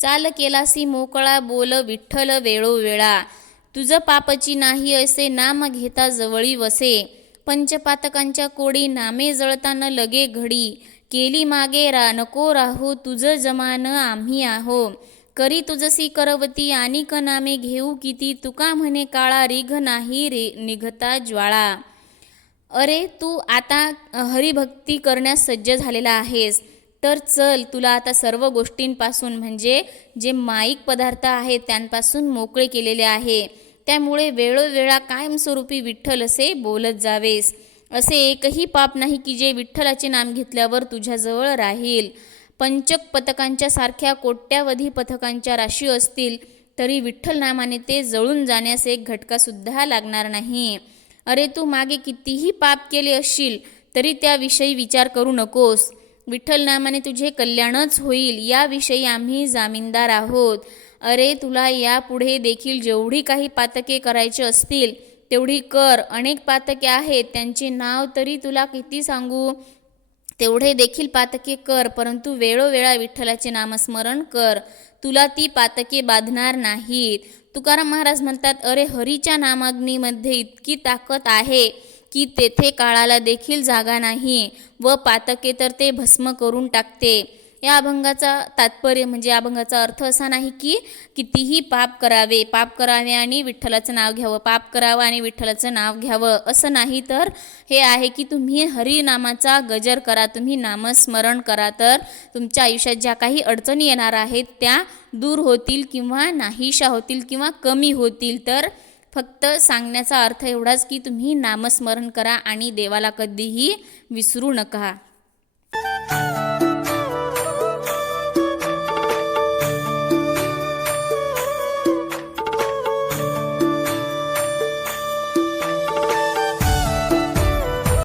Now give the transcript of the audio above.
चाल केलासी मोकळा बोल विठ्ठल वेळोवेळा. तुझं पापची नाही असे नाम घेता जवळी वसे. पंचपातकांच्या कोडी नामे जळताना लगे घडी. केली मागे रा नको राहू तुझं जमान आम्ही आहो. करी तुझसी करवती आणि क नामे घेऊ किती. तुका म्हणे काळा रिघ नाही रे निघता ज्वाळा. अरे तू आता हरिभक्ती करण्यास सज्ज झालेला आहेस. तर चल तुला आता सर्व गोष्टींपासून म्हणजे जे माईक पदार्थ आहेत त्यांपासून मोकळे केलेले आहे. त्यामुळे वेळोवेळा कायमस्वरूपी विठ्ठल असे बोलत जावेस. असे एकही पाप नाही की जे विठ्ठलाचे नाम घेतल्यावर तुझ्याजवळ राहील. पंचक पथकांच्या सारख्या कोट्यावधी पथकांच्या राशी असतील तरी विठ्ठल नामाने ते जळून जाण्यास एक घटकासुद्धा लागणार नाही. अरे तू मागे कितीही पाप केले असशील तरी त्याविषयी विचार करू नकोस. विठ्ठल नामाने तुझे कल्याणच होईल याविषयी आम्ही जामीनदार आहोत. अरे तुला यापुढे देखील जेवढी काही पातके करायची असतील तेवढी कर. अनेक पातके आहेत त्यांचे नाव तरी तुला किती सांगू? तेवढे देखील पातके कर परंतु वेळोवेळा विठ्ठलाचे नामस्मरण कर. तुला ती पातके बांधणार नाहीत. तुकाराम महाराज म्हणतात अरे हरीच्या नामाग्नीमध्ये इतकी ताकद आहे. की तेथे काळाला देखील जागा नाही व पातके तर ते भस्म करून टाकते. या अभंगाचा तात्पर्य म्हणजे या अभंगाचा अर्थ असा नाही की कितीही पाप करावे पाप करावे आणि विठ्ठलाचं नाव घ्यावं पाप करावं आणि विठ्ठलाचं नाव घ्यावं असं नाही तर हे आहे की तुम्ही हरिनामाचा गजर करा तुम्ही नामस्मरण करा तर तुमच्या आयुष्यात ज्या काही अडचणी येणार आहेत त्या दूर होतील किंवा नाहीशा होतील किंवा कमी होतील तर फक्त सांगण्याचा अर्थ एवढाच की तुम्ही नामस्मरण करा आणि देवाला कधीही विसरू नका.